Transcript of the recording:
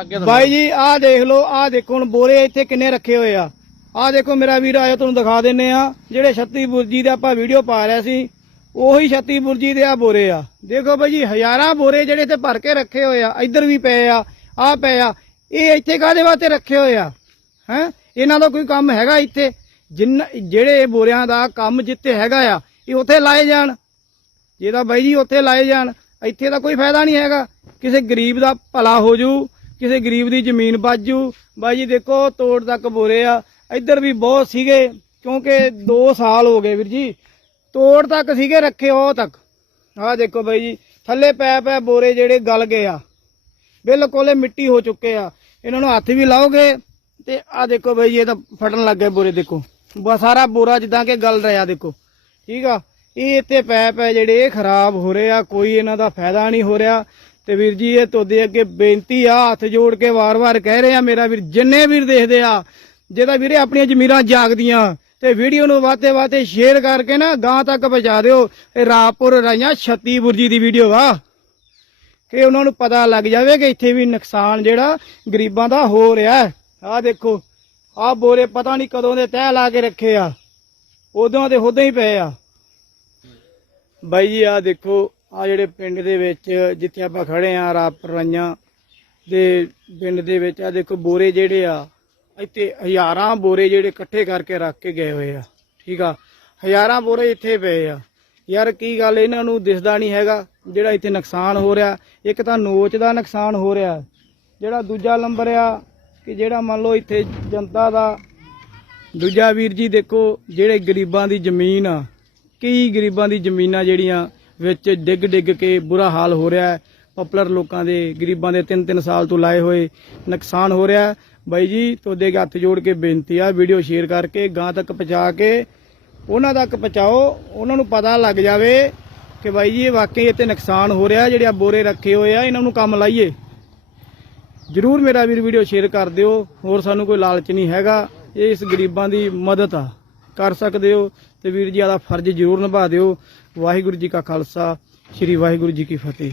ਅੱਗੇ ਬਾਈ ਜੀ, ਆਹ ਦੇਖ ਲਓ, ਆਹ ਦੇਖੋ ਹੁਣ ਬੋਰੇ ਇੱਥੇ ਕਿੰਨੇ ਰੱਖੇ ਹੋਏ ਆ। ਆਹ ਦੇਖੋ ਮੇਰਾ ਵੀਰ ਆਇਆ ਤੁਹਾਨੂੰ ਦਿਖਾ ਦਿੰਨੇ ਆ। ਜਿਹੜੇ ਛੱਤੀ ਬੁਰਜੀ ਦੇ ਆਪਾਂ ਵੀਡੀਓ ਪਾ ਰਿਆ ਸੀ, ਉਹੀ ਛੱਤੀ ਬੁਰਜੀ ਦੇ ਆ ਬੋਰੇ ਆ। ਦੇਖੋ ਬਾਈ ਜੀ, ਹਜ਼ਾਰਾਂ ਬੋਰੇ ਜਿਹੜੇ ਇੱਥੇ ਭਰ ਕੇ ਰੱਖੇ ਹੋਏ ਆ। ਇੱਧਰ ਵੀ ਪਏ ਆ, ਆਹ ਪਏ ਆ। ਇਹ ਇੱਥੇ ਕਾਦੇ ਵਾਸਤੇ ਰੱਖੇ ਹੋਏ ਆ? ਹੈ? ਇਹਨਾਂ ਦਾ ਕੋਈ ਕੰਮ ਹੈਗਾ ਇੱਥੇ? ਜਿੰਨ, ਜਿਹੜੇ ਬੋਰਿਆਂ ਦਾ ਕੰਮ ਜਿੱਥੇ ਹੈਗਾ ਆ, ਇਹ ਉੱਥੇ ਲਾਏ ਜਾਣ। ਜੇ ਤਾਂ ਬਾਈ ਜੀ ਉੱਥੇ ਲਾਏ ਜਾਣ, ਇੱਥੇ ਤਾਂ ਕੋਈ ਫਾਇਦਾ ਨਹੀਂ ਹੈਗਾ। ਕਿਸੇ ਗਰੀਬ ਦਾ ਭਲਾ ਹੋ ਜੂ ਕਿਸੇ ਗਰੀਬ ਦੀ ਜ਼ਮੀਨ ਬਾਜੂ ਬਾਈ ਜੀ ਦੇਖੋ, ਤੋੜ ਤੱਕ ਬੋਰੇ ਆ। ਇੱਧਰ ਵੀ ਬਹੁਤ ਸੀਗੇ, ਕਿਉਂਕਿ 2 ਸਾਲ ਹੋ ਗਏ ਵੀਰ ਜੀ। ਤੋੜ ਤੱਕ ਸੀਗੇ, ਰੱਖੇ ਉਹ ਤੱਕ। ਆਹ ਦੇਖੋ ਬਾਈ ਜੀ, ਥੱਲੇ ਪੈ ਪੈ ਬੋਰੇ ਜਿਹੜੇ ਗਲ ਗਏ ਆ। ਬਿਲਕੁਲ ਇਹ ਮਿੱਟੀ ਹੋ ਚੁੱਕੇ ਆ। ਇਹਨਾਂ ਨੂੰ ਹੱਥ ਵੀ ਲਾਓਗੇ ਤੇ ਆਹ ਦੇਖੋ ਬਾਈ ਜੀ, ਇਹ ਤਾਂ ਫਟਣ ਲੱਗ ਗਏ ਬੋਰੇ, ਦੇਖੋ। ਬਸ ਸਾਰਾ ਬੋਰਾ ਜਿੱਦਾਂ ਕਿ ਗਲ ਰਿਹਾ, ਦੇਖੋ। ਠੀਕ ਆ? ਇਹ ਇੱਥੇ ਪੈ ਪੈ ਜਿਹੜੇ, ਇਹ ਖਰਾਬ ਹੋ ਰਹੇ ਆ, ਕੋਈ ਇਹਨਾਂ ਦਾ ਫਾਇਦਾ ਨਹੀਂ ਹੋ ਰਿਹਾ। ਤੇ ਵੀਰ ਜੀ, ਇਹ ਤੁਹਾਡੇ ਅੱਗੇ ਬੇਨਤੀ ਆ, ਹੱਥ ਜੋੜ ਕੇ ਵਾਰ-ਵਾਰ ਕਹਿ ਰਹੇ ਆ ਮੇਰਾ ਵੀਰ, ਜਿੰਨੇ ਵੀਰ ਦੇਖਦੇ ਆ, ਜਿਹਦਾ ਵੀਰੇ ਆਪਣੀਆਂ ਜ਼ਮੀਰਾਂ ਜਾਗਦੀਆਂ, ਤੇ ਵੀਡੀਓ ਨੂੰ ਵਾਤੇ ਵਾਤੇ ਸ਼ੇਅਰ ਕਰਕੇ ਨਾ ਗਾਂ ਤੱਕ ਪਹੁੰਚਾ ਦਿਓ। ਇਹ ਰਾਪੁਰ ਰਾਈਆਂ ਛੱਤੀ ਬੁਰਜੀ ਦੀ ਵੀਡੀਓ ਆ। ਕਿ ਉਹਨਾਂ ਨੂੰ ਪਤਾ ਲੱਗ ਜਾਵੇ ਕਿ ਇੱਥੇ ਵੀ ਨੁਕਸਾਨ ਜਿਹੜਾ ਗਰੀਬਾਂ ਦਾ ਹੋ ਰਿਹਾ ਹੈ। ਆਹ ਦੇਖੋ, ਆਹ ਬੋਰੇ ਪਤਾ ਨਹੀਂ ਕਦੋਂ ਦੇ ਤਹਿ ਲਾ ਕੇ ਰੱਖੇ ਆ। ਉਦੋਂ ਦੇ ਉਦੋਂ ਹੀ ਪਏ ਆ। ਬਾਈ ਜੀ, ਆਹ ਦੇਖੋ ਆ ਜਿਹੜੇ ਪਿੰਡ ਦੇ ਵਿੱਚ ਜਿੱਥੇ ਆਪਾਂ ਖੜੇ ਆ ਰਾਪਰਾਈਆਂ ਦੇ ਪਿੰਡ ਦੇ ਵਿੱਚ ਆ ਦੇਖੋ ਬੋਰੇ ਜਿਹੜੇ ਆ, ਇੱਥੇ ਹਜ਼ਾਰਾਂ ਬੋਰੇ ਜਿਹੜੇ ਇਕੱਠੇ ਕਰਕੇ ਰੱਖ ਕੇ ਗਏ ਹੋਏ ਆ, ਠੀਕ ਆ? ਹਜ਼ਾਰਾਂ ਬੋਰੇ ਇੱਥੇ ਪਏ ਆ। ਯਾਰ ਕੀ ਗੱਲ, ਇਹਨਾਂ ਨੂੰ ਦਿਸਦਾ ਨਹੀਂ ਹੈਗਾ ਜਿਹੜਾ ਇੱਥੇ ਨੁਕਸਾਨ ਹੋ ਰਿਹਾ। ਇੱਕ ਤਾਂ ਨੋਚ ਦਾ ਨੁਕਸਾਨ ਹੋ ਰਿਹਾ। ਜਿਹੜਾ ਦੂਜਾ ਨੰਬਰ ਆ ਕਿ ਜਿਹੜਾ ਮੰਨ ਲਓ ਇੱਥੇ ਜਨਤਾ ਦਾ, ਦੂਜਾ ਵੀਰ ਜੀ ਦੇਖੋ, ਜਿਹੜੇ ਗਰੀਬਾਂ ਦੀ ਜ਼ਮੀਨ ਆ, ਕਈ ਗਰੀਬਾਂ ਦੀ ਜ਼ਮੀਨਾਂ ਜਿਹੜੀਆਂ ਵਿੱਚ ਡਿੱਗ ਡਿੱਗ ਕੇ ਬੁਰਾ ਹਾਲ ਹੋ ਰਿਹਾ ਹੈ। ਪਪੂਲਰ ਲੋਕਾਂ ਦੇ, ਗਰੀਬਾਂ ਦੇ 3-3 ਸਾਲ ਤੋਂ ਲਾਏ ਹੋਏ ਨੁਕਸਾਨ ਹੋ ਰਿਹਾ ਬਾਈ ਜੀ, ਤੁਹਾਡੇ ਅੱਗੇ ਹੱਥ ਜੋੜ ਕੇ ਬੇਨਤੀ ਆ ਵੀਡੀਓ ਸ਼ੇਅਰ ਕਰਕੇ ਗਾਂ ਤੱਕ ਪਹੁੰਚਾ ਕੇ ਉਹਨਾਂ ਤੱਕ ਪਹੁੰਚਾਓ। ਉਹਨਾਂ ਨੂੰ ਪਤਾ ਲੱਗ ਜਾਵੇ ਕਿ ਬਾਈ ਜੀ, ਇਹ ਵਾਕਈ ਇੱਥੇ ਨੁਕਸਾਨ ਹੋ ਰਿਹਾ ਜਿਹੜੇ ਆ ਬੋਰੇ ਰੱਖੇ ਹੋਏ ਆ, ਇਹਨਾਂ ਨੂੰ ਕੰਮ ਲਾਈਏ। ਜਰੂਰ ਮੇਰਾ ਵੀਰ ਵੀਡੀਓ ਸ਼ੇਅਰ ਕਰ ਦਿਓ। ਹੋਰ ਸਾਨੂੰ ਕੋਈ ਲਾਲਚ ਨਹੀਂ ਹੈਗਾ। ਇਹ ਇਸ ਗਰੀਬਾਂ ਦੀ ਮਦਦ ਆ। ਕਰ ਸਕਦੇ ਹੋ। ਤੇ ਵੀਰ ਜੀ ਆਦਾ ਫਰਜ਼ ਜਰੂਰ ਨਿਭਾ ਦਿਓ। ਵਾਹਿਗੁਰੂ ਜੀ ਕਾ ਖਾਲਸਾ, ਸ੍ਰੀ ਵਾਹਿਗੁਰੂ ਜੀ ਕੀ ਫਤਿਹ।